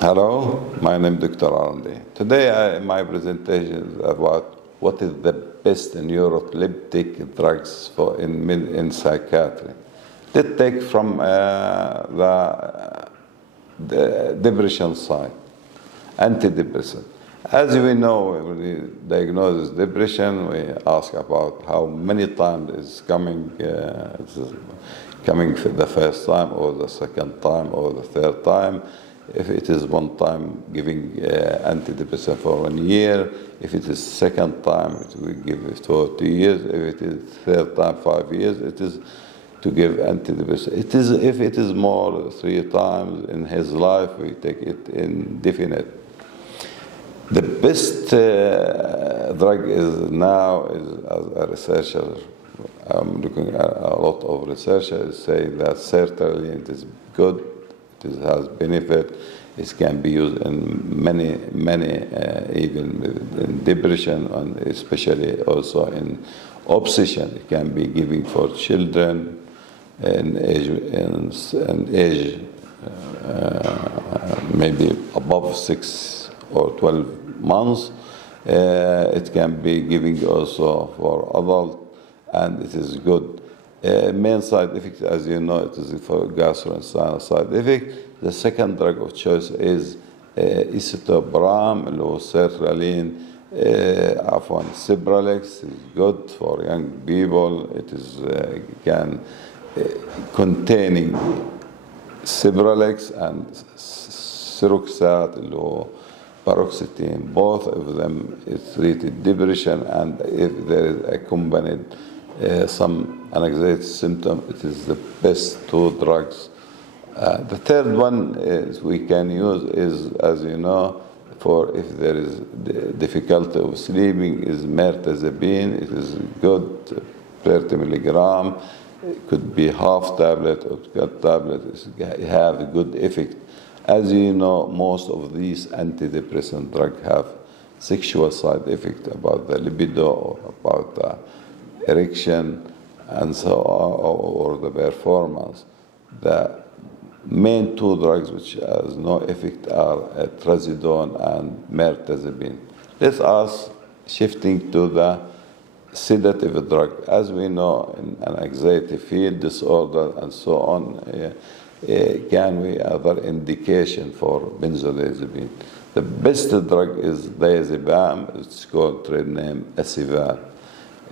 Hello, my name is Dr. Arandi. Today my presentation is about what is the best neuroleptic drugs in psychiatry. Let's take from the depression side, antidepressant. As we know, when we diagnose depression, we ask about how many times it's coming for the first time or the second time or the third time. If it is one time, giving antidepressant for 1 year. If it is second time, we give it for 2 years. If it is third time, 5 years, it is to give antidepressant. If it is more 3 times in his life, we take it indefinite. The best drug is now, as a researcher, I'm looking at a lot of researchers say that certainly it is good. It has benefit. It can be used in many, even in depression, and especially also in obsession. It can be given for children in age maybe above 6 or 12 months. It can be given also for adults, and it is good. Main side effect, as you know, it is for gastrointestinal side effect. The second drug of choice is escitalopram, or sertraline, Cipralex is good for young people. It is containing Cipralex and Seroxat, or paroxetine. Both of them is treated depression, and if there is accompanied some anxiety symptom, it is the best 2 drugs. The third one is we can use is, as you know, for if there is difficulty of sleeping, is mirtazapine. It is good, 30 milligram. It could be half tablet or tablet. It have a good effect. As you know, most of these antidepressant drugs have sexual side effect about the libido or about the erection and so on, or the performance. The main 2 drugs which has no effect are trazodone and mirtazapine. Let us shifting to the sedative drug. As we know, in an anxiety field disorder and so on, can be other indication for benzodiazepine. The best drug is diazepam. It's called trade name Asival.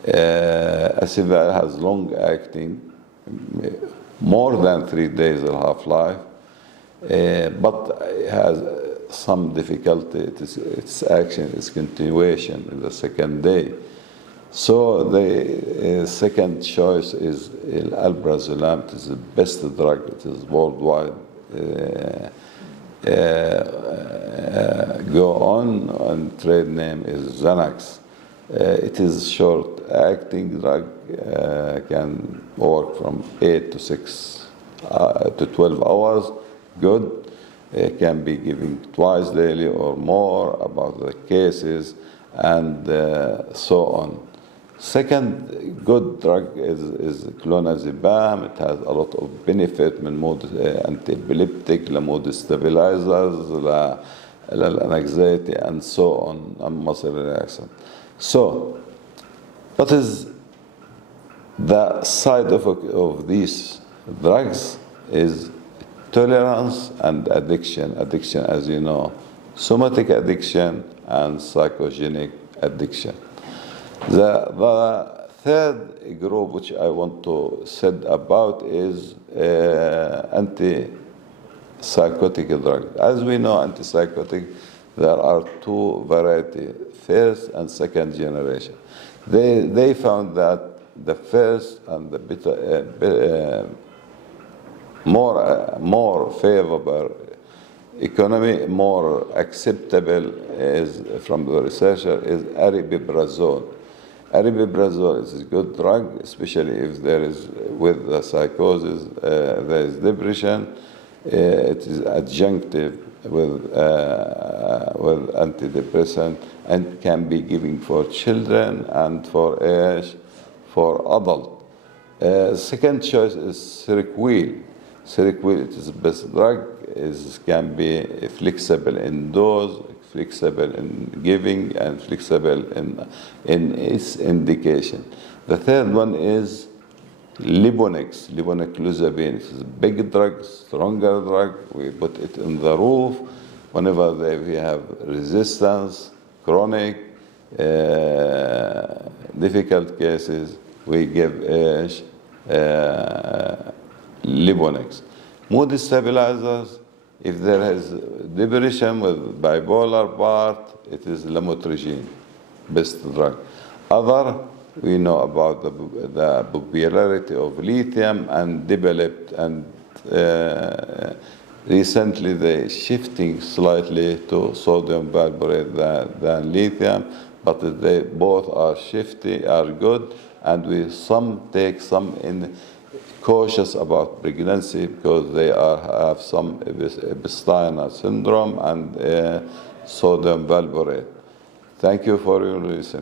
Asival has long acting, more than 3 days of half-life, but it has some difficulty. Its action is continuation in the second day. So the second choice is alprazolam. It is the best drug. It is worldwide. Go on, and trade name is Xanax. It is short-acting drug, can work from 8 to 6 to 12 hours. Good. Can be given twice daily or more, about the cases, and so on. Second good drug is clonazepam. It has a lot of benefit, من mood anti-epileptic, mood stabilizers, anxiety, and so on, and muscle relaxant. So, what is the side effect of these drugs is tolerance and addiction. Addiction, as you know, somatic addiction and psychogenic addiction. The third group which I want to say about is antipsychotic drugs. As we know, antipsychotic, there are 2 varieties, first and second generation. They found that the first and the more favorable economy, more acceptable is from the researcher is aripiprazole. Aripiprazole is a good drug, especially if there is with the psychosis, there is depression. It is adjunctive with antidepressant and can be given for children and for adult. Second choice is Seroquel. Seroquel best drug can be flexible in dose, flexible in giving, and flexible in its indication. The third one is Liponex, liponeclozapine. It's a big drug, stronger drug. We put it in the roof whenever we have resistance, chronic, difficult cases. We give Liponex. Mood stabilizers. If there is depression with bipolar part, it is lamotrigine, best drug. Other, we know about the popularity of lithium and developed, and recently they shifting slightly to sodium valproate than lithium, but they both are good, and we take some in cautious about pregnancy because they have some intestinal syndrome and sodium valproate. Thank you for your listening.